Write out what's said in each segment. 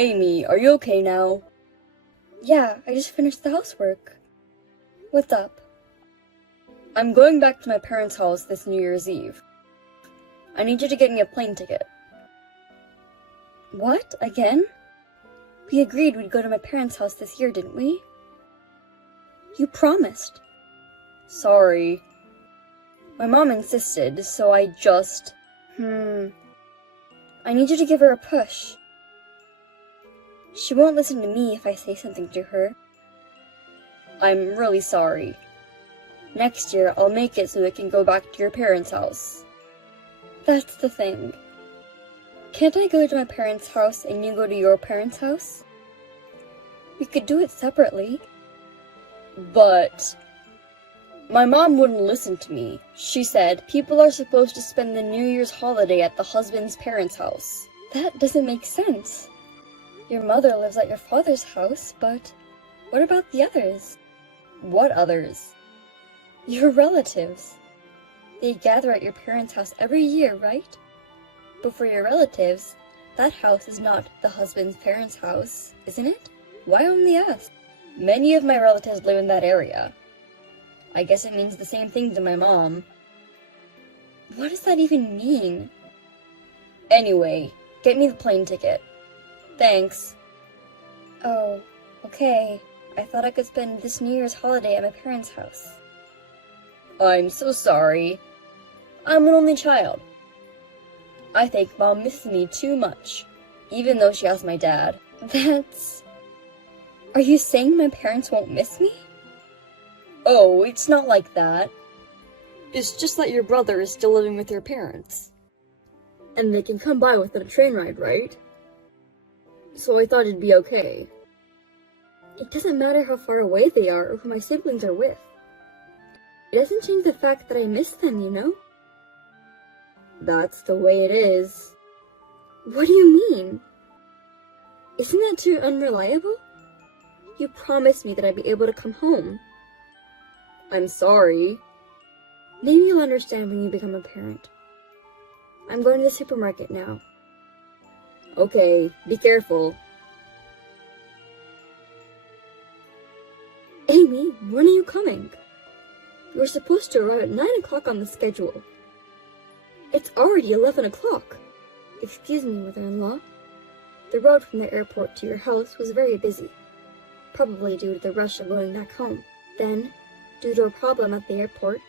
Amy, are you okay now? Yeah, I just finished the housework. What's up? I'm going back to my parents' house this New Year's Eve. I need you to get me a plane ticket. What? Again? We agreed we'd go to my parents' house this year, didn't we? You promised. Sorry. My mom insisted, so I just... I need you to give her a push. She won't listen to me if I say something to her. I'm really sorry. Next year, I'll make it so we can go back to your parents' house. That's the thing. Can't I go to my parents' house and you go to your parents' house? We could do it separately. But... my mom wouldn't listen to me. She said people are supposed to spend the New Year's holiday at the husband's parents' house. That doesn't make sense. Your mother lives at your father's house, but what about the others? What others? Your relatives. They gather at your parents' house every year, right? But for your relatives, that house is not the husband's parents' house, isn't it? Why only us? Many of my relatives live in that area. I guess it means the same thing to my mom. What does that even mean? Anyway, get me the plane ticket. Thanks. Oh, okay. I thought I could spend this New Year's holiday at my parents' house. I'm so sorry. I'm an only child. I think Mom misses me too much, even though she has my dad. Are you saying my parents won't miss me? Oh, it's not like that. It's just that your brother is still living with your parents. And they can come by without a train ride, right? So I thought it'd be okay. It doesn't matter how far away they are or who my siblings are with. It doesn't change the fact that I miss them, you know? That's the way it is. What do you mean? Isn't that too unreliable? You promised me that I'd be able to come home. I'm sorry. Maybe you'll understand when you become a parent. I'm going to the supermarket now. Okay, be careful. Amy, when are you coming? You were supposed to arrive at 9 o'clock on the schedule. It's already 11 o'clock. Excuse me, mother-in-law. The road from the airport to your house was very busy, probably due to the rush of going back home. Then, due to a problem at the airport,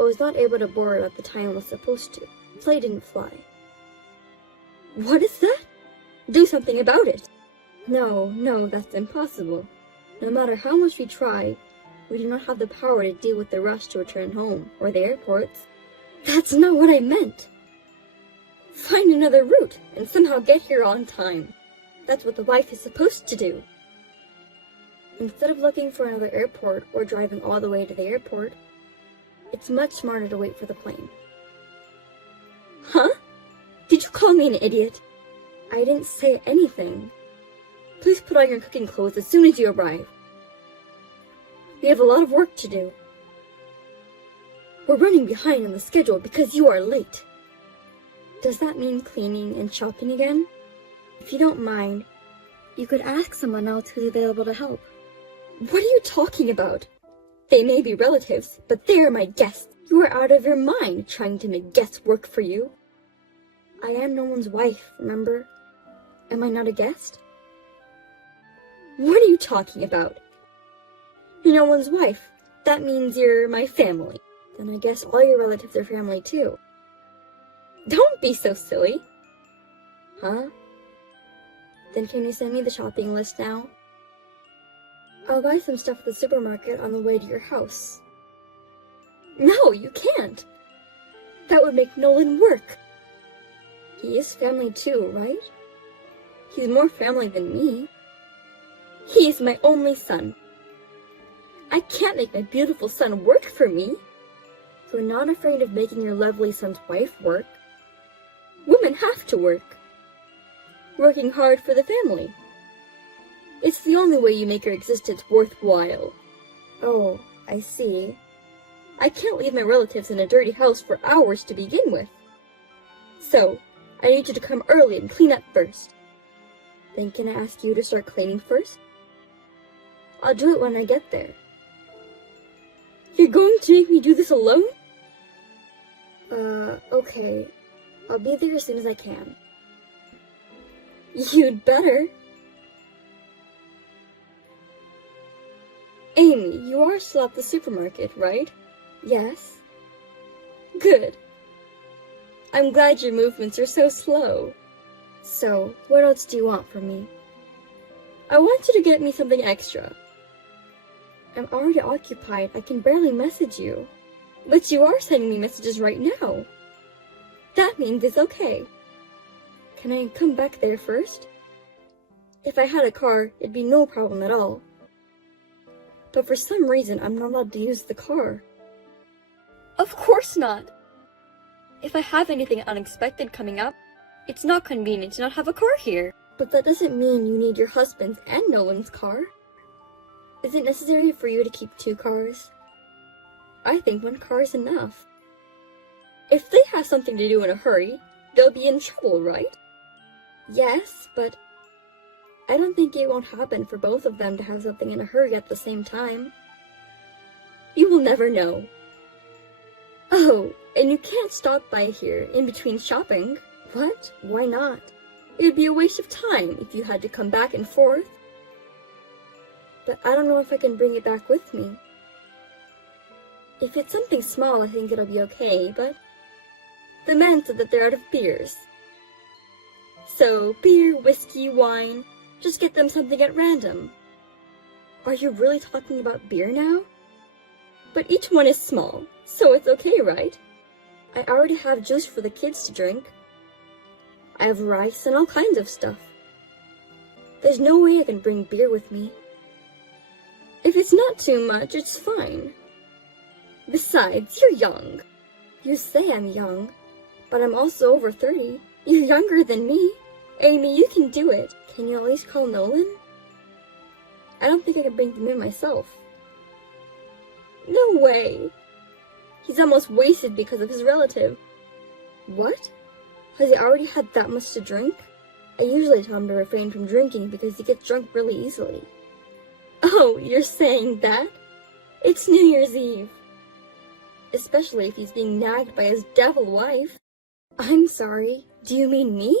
I was not able to board at the time I was supposed to. The plane didn't fly. What is that? Do something about it. No, that's impossible. No matter how much we try, we do not have the power to deal with the rush to return home, or the airports. That's not what I meant. Find another route, and somehow get here on time. That's what the wife is supposed to do. Instead of looking for another airport or driving all the way to the airport, it's much smarter to wait for the plane. Huh? Did you call me an idiot? I didn't say anything. Please put on your cooking clothes as soon as you arrive. We have a lot of work to do. We're running behind on the schedule because you are late. Does that mean cleaning and shopping again? If you don't mind, you could ask someone else who's available to help. What are you talking about? They may be relatives, but they are my guests. You are out of your mind trying to make guests work for you. I am no one's wife, remember? Am I not a guest? What are you talking about? You're no one's wife. That means you're my family. Then I guess all your relatives are family too. Don't be so silly. Huh? Then can you send me the shopping list now? I'll buy some stuff at the supermarket on the way to your house. No, you can't. That would make Nolan work. He is family too, right? He's more family than me. He's my only son. I can't make my beautiful son work for me. You're not afraid of making your lovely son's wife work. Women have to work. Working hard for the family. It's the only way you make your existence worthwhile. Oh, I see. I can't leave my relatives in a dirty house for hours to begin with. So, I need you to come early and clean up first. Then can I ask you to start cleaning first? I'll do it when I get there. You're going to make me do this alone? Okay. I'll be there as soon as I can. You'd better. Amy, you are still at the supermarket, right? Yes. Good. I'm glad your movements are so slow. So, what else do you want from me? I want you to get me something extra. I'm already occupied. I can barely message you. But you are sending me messages right now. That means it's okay. Can I come back there first? If I had a car, it'd be no problem at all. But for some reason, I'm not allowed to use the car. Of course not. If I have anything unexpected coming up, it's not convenient to not have a car here. But that doesn't mean you need your husband's and Nolan's car. Is it necessary for you to keep 2 cars? I think 1 car is enough. If they have something to do in a hurry, they'll be in trouble, right? Yes, but I don't think it won't happen for both of them to have something in a hurry at the same time. You will never know. Oh, and you can't stop by here in between shopping. What? Why not? It would be a waste of time if you had to come back and forth. But I don't know if I can bring it back with me. If it's something small, I think it'll be okay, but the men said that they're out of beers. So, beer, whiskey, wine, just get them something at random. Are you really talking about beer now? But each one is small, so it's okay, right? I already have juice for the kids to drink. I have rice and all kinds of stuff. There's no way I can bring beer with me. If it's not too much, it's fine. Besides, you're young. You say I'm young, but I'm also over 30. You're younger than me. Amy, you can do it. Can you at least call Nolan? I don't think I can bring them in myself. No way. He's almost wasted because of his relative. What? Has he already had that much to drink? I usually tell him to refrain from drinking because he gets drunk really easily. Oh, you're saying that? It's New Year's Eve. Especially if he's being nagged by his devil wife. I'm sorry. Do you mean me?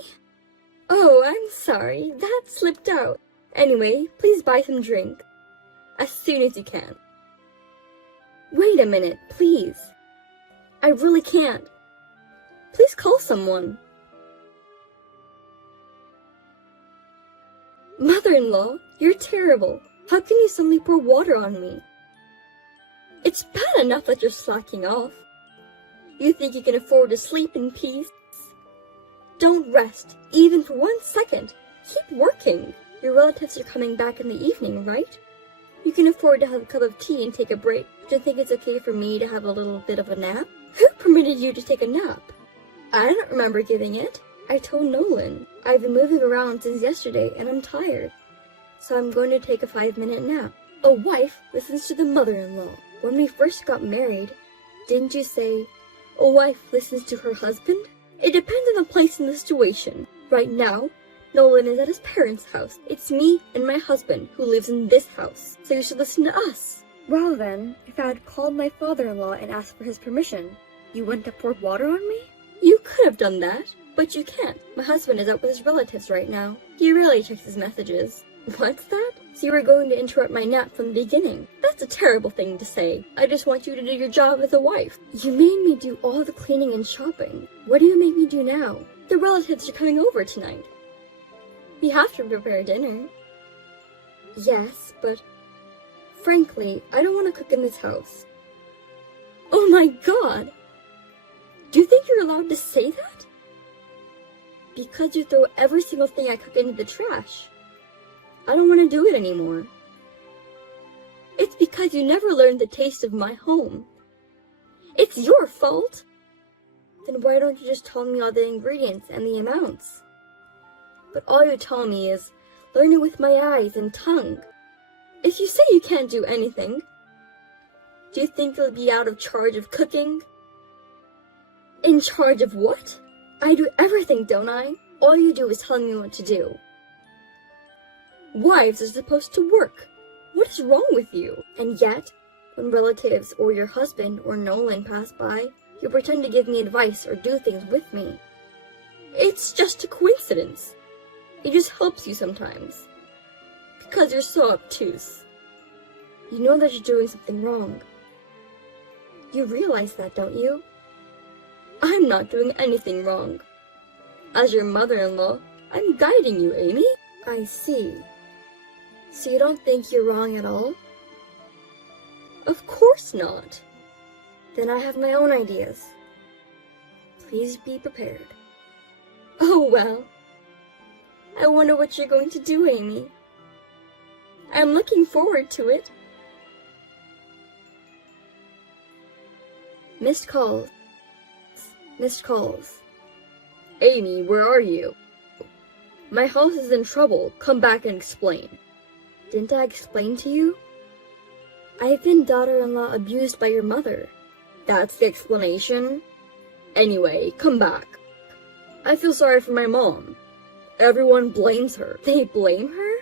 Oh, I'm sorry. That slipped out. Anyway, please buy some drink. As soon as you can. Wait a minute, please. I really can't. Please call someone. Mother-in-law, you're terrible. How can you suddenly pour water on me? It's bad enough that you're slacking off. You think you can afford to sleep in peace? Don't rest, even for 1 second. Keep working. Your relatives are coming back in the evening, right? You can afford to have a cup of tea and take a break. Do you think it's okay for me to have a little bit of a nap? Who permitted you to take a nap? I don't remember giving it. I told Nolan. I've been moving around since yesterday and I'm tired. So I'm going to take a 5-minute nap. A wife listens to the mother-in-law. When we first got married, didn't you say, a wife listens to her husband? It depends on the place and the situation. Right now, Nolan is at his parents' house. It's me and my husband who lives in this house. So you should listen to us. Well then, if I had called my father-in-law and asked for his permission, you wouldn't have poured water on me? You could have done that, but you can't. My husband is out with his relatives right now. He rarely checks his messages. What's that? So you were going to interrupt my nap from the beginning? That's a terrible thing to say. I just want you to do your job as a wife. You made me do all the cleaning and shopping. What do you make me do now? The relatives are coming over tonight. We have to prepare dinner. Yes, but frankly, I don't want to cook in this house. Oh my god! Do you think you're allowed to say that? Because you throw every single thing I cook into the trash. I don't want to do it anymore. It's because you never learned the taste of my home. It's your fault. Then why don't you just tell me all the ingredients and the amounts? But all you tell me is, learn it with my eyes and tongue. If you say you can't do anything, do you think you'll be out of charge of cooking? In charge of what? I do everything, don't I? All you do is tell me what to do. Wives are supposed to work. What is wrong with you? And yet, when relatives or your husband or Nolan pass by, you pretend to give me advice or do things with me. It's just a coincidence. It just helps you sometimes. Because you're so obtuse. You know that you're doing something wrong. You realize that, don't you? I'm not doing anything wrong. As your mother-in-law, I'm guiding you, Amy. I see. So you don't think you're wrong at all? Of course not. Then I have my own ideas. Please be prepared. Oh well. I wonder what you're going to do, Amy. I'm looking forward to it. Missed calls. Missed calls. Amy, where are you? My house is in trouble. Come back and explain. Didn't I explain to you? I've been daughter-in-law abused by your mother. That's the explanation? Anyway, come back. I feel sorry for my mom. Everyone blames her. They blame her?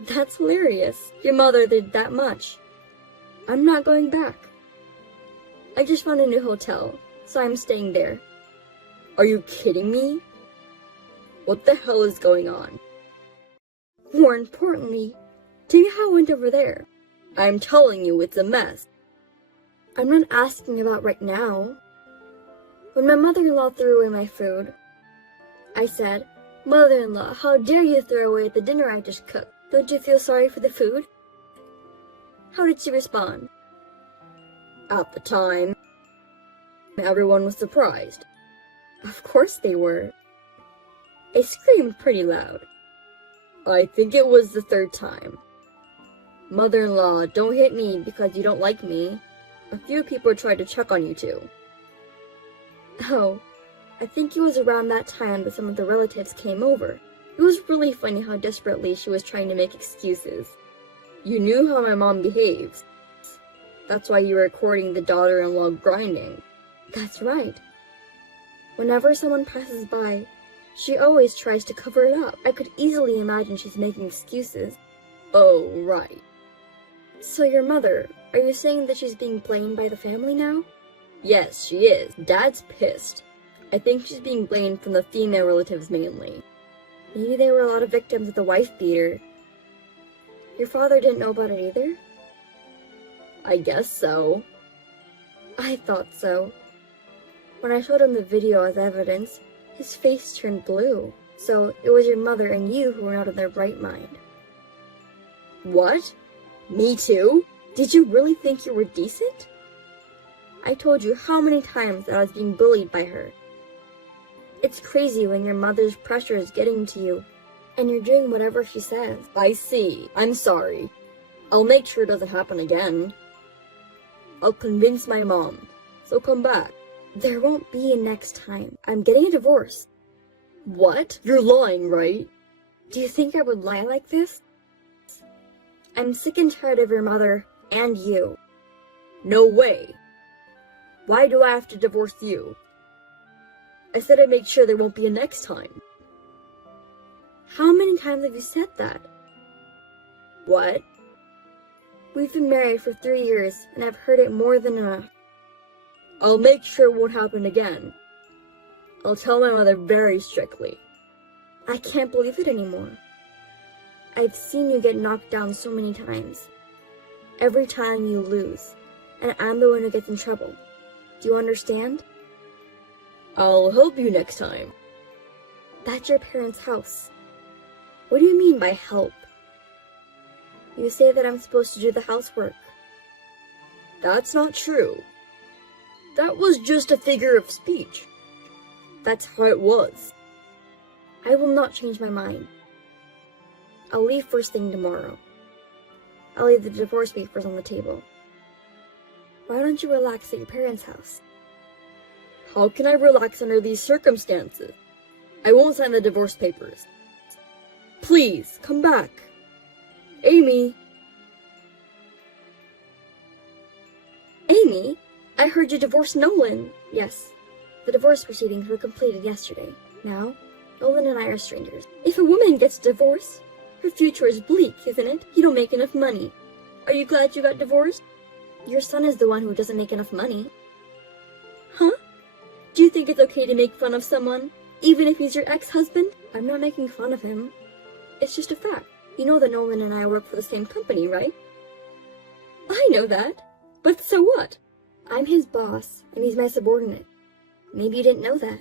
That's hilarious. Your mother did that much. I'm not going back. I just found a new hotel, so I'm staying there. Are you kidding me? What the hell is going on? More importantly, tell me how it went over there. I'm telling you, it's a mess. I'm not asking about right now. When my mother-in-law threw away my food, I said, "Mother-in-law, how dare you throw away the dinner I just cooked? Don't you feel sorry for the food?" How did she respond? At the time, everyone was surprised. Of course they were. I screamed pretty loud. I think it was the third time. Mother-in-law, don't hit me because you don't like me. A few people tried to check on you too. Oh, I think it was around that time that some of the relatives came over. It was really funny how desperately she was trying to make excuses. You knew how my mom behaves. That's why you were recording the daughter-in-law grinding. That's right. Whenever someone passes by, she always tries to cover it up. I could easily imagine she's making excuses. Oh, right. So your mother, are you saying that she's being blamed by the family now? Yes, she is. Dad's pissed. I think she's being blamed from the female relatives mainly. Maybe there were a lot of victims of the wife beater. Your father didn't know about it either? I guess so. I thought so. When I showed him the video as evidence, his face turned blue. So it was your mother and you who were not in their right mind. What? Me too? Did you really think you were decent? I told you how many times that I was being bullied by her. It's crazy when your mother's pressure is getting to you, and you're doing whatever she says. I see. I'm sorry. I'll make sure it doesn't happen again. I'll convince my mom, so come back. There won't be a next time. I'm getting a divorce. What? You're lying, right? Do you think I would lie like this? I'm sick and tired of your mother and you. No way. Why do I have to divorce you? I said I'd make sure there won't be a next time. How many times have you said that? What? We've been married for 3 years, and I've heard it more than enough. I'll make sure it won't happen again. I'll tell my mother very strictly. I can't believe it anymore. I've seen you get knocked down so many times. Every time you lose, and I'm the one who gets in trouble. Do you understand? I'll help you next time. That's your parents' house. What do you mean by help? You say that I'm supposed to do the housework. That's not true. That was just a figure of speech. That's how it was. I will not change my mind. I'll leave first thing tomorrow. I'll leave the divorce papers on the table. Why don't you relax at your parents' house? How can I relax under these circumstances? I won't sign the divorce papers. Please, come back. Amy. Amy? I heard you divorced Nolan. Yes, the divorce proceedings were completed yesterday. Now, Nolan and I are strangers. If a woman gets divorced, Her future is bleak, isn't it? You don't make enough money. Are you glad you got divorced? Your son is the one who doesn't make enough money. Huh? Do you think it's okay to make fun of someone, even if he's your ex-husband? I'm not making fun of him. It's just a fact. You know that Nolan and I work for the same company, right? I know that. But so what? I'm his boss, and he's my subordinate. Maybe you didn't know that.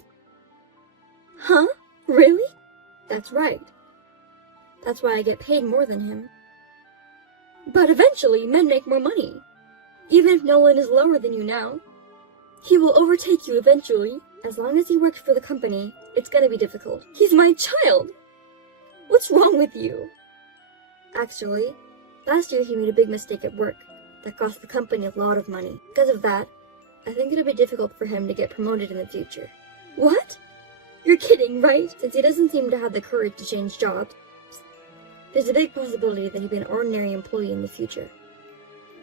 Huh? Really? That's right. That's why I get paid more than him. But eventually, men make more money. Even if Nolan is lower than you now, he will overtake you eventually. As long as he works for the company, it's gonna be difficult. He's my child! What's wrong with you? Actually, last year he made a big mistake at work that cost the company a lot of money. Because of that, I think it'll be difficult for him to get promoted in the future. What? You're kidding, right? Since he doesn't seem to have the courage to change jobs, there's a big possibility that he'll be an ordinary employee in the future.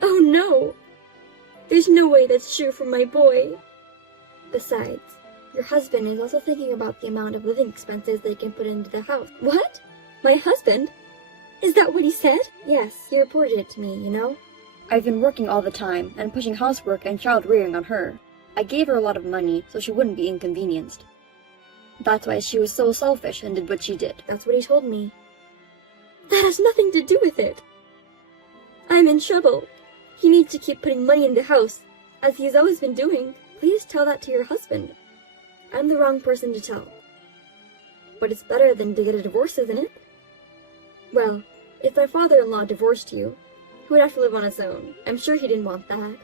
Oh no! There's no way that's true for my boy. Besides, your husband is also thinking about the amount of living expenses they can put into the house. What? My husband? Is that what he said? Yes, he reported it to me, you know? I've been working all the time and pushing housework and child rearing on her. I gave her a lot of money so she wouldn't be inconvenienced. That's why she was so selfish and did what she did. That's what he told me. That has nothing to do with it. I'm in trouble. He needs to keep putting money in the house, as he's always been doing. Please tell that to your husband. I'm the wrong person to tell. But it's better than to get a divorce, isn't it? Well, if my father-in-law divorced you, he would have to live on his own. I'm sure he didn't want that.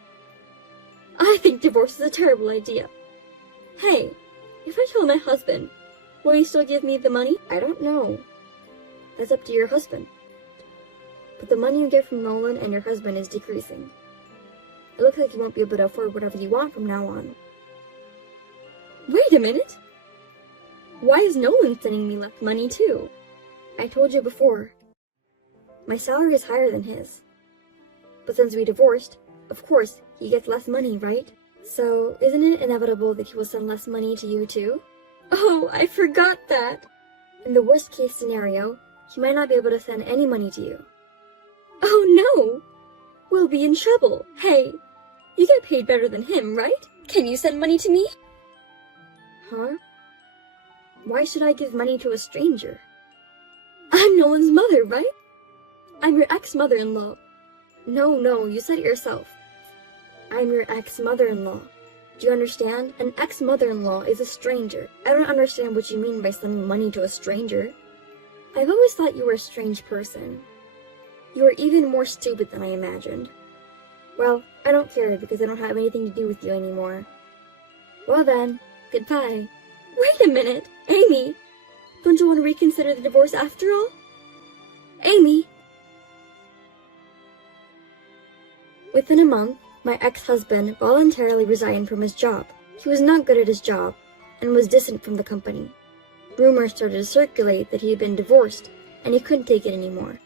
I think divorce is a terrible idea. Hey, if I tell my husband, will he still give me the money? I don't know. That's up to your husband. But the money you get from Nolan and your husband is decreasing. It looks like you won't be able to afford whatever you want from now on. Wait a minute! Why is Nolan sending me less money too? I told you before. My salary is higher than his. But since we divorced, of course, he gets less money, right? So, isn't it inevitable that he will send less money to you too? Oh, I forgot that! In the worst case scenario, he might not be able to send any money to you. Oh no! We'll be in trouble. Hey, you get paid better than him, right? Can you send money to me? Huh? Why should I give money to a stranger? I'm Nolan's mother, right? I'm your ex-mother-in-law. No, you said it yourself. I'm your ex-mother-in-law. Do you understand? An ex-mother-in-law is a stranger. I don't understand what you mean by sending money to a stranger. I've always thought you were a strange person. You are even more stupid than I imagined. Well, I don't care because I don't have anything to do with you anymore. Well then, goodbye. Wait a minute, Amy! Don't you want to reconsider the divorce after all? Amy! Within a month, my ex-husband voluntarily resigned from his job. He was not good at his job and was distant from the company. Rumors started to circulate that he had been divorced and he couldn't take it anymore.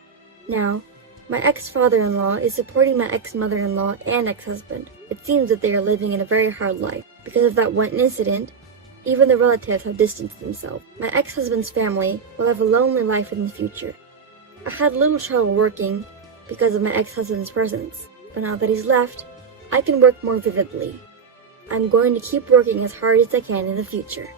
Now, my ex-father-in-law is supporting my ex-mother-in-law and ex-husband. It seems that they are living in a very hard life. Because of that one incident, even the relatives have distanced themselves. My ex-husband's family will have a lonely life in the future. I had little trouble working because of my ex-husband's presence, but now that he's left, I can work more vividly. I'm going to keep working as hard as I can in the future.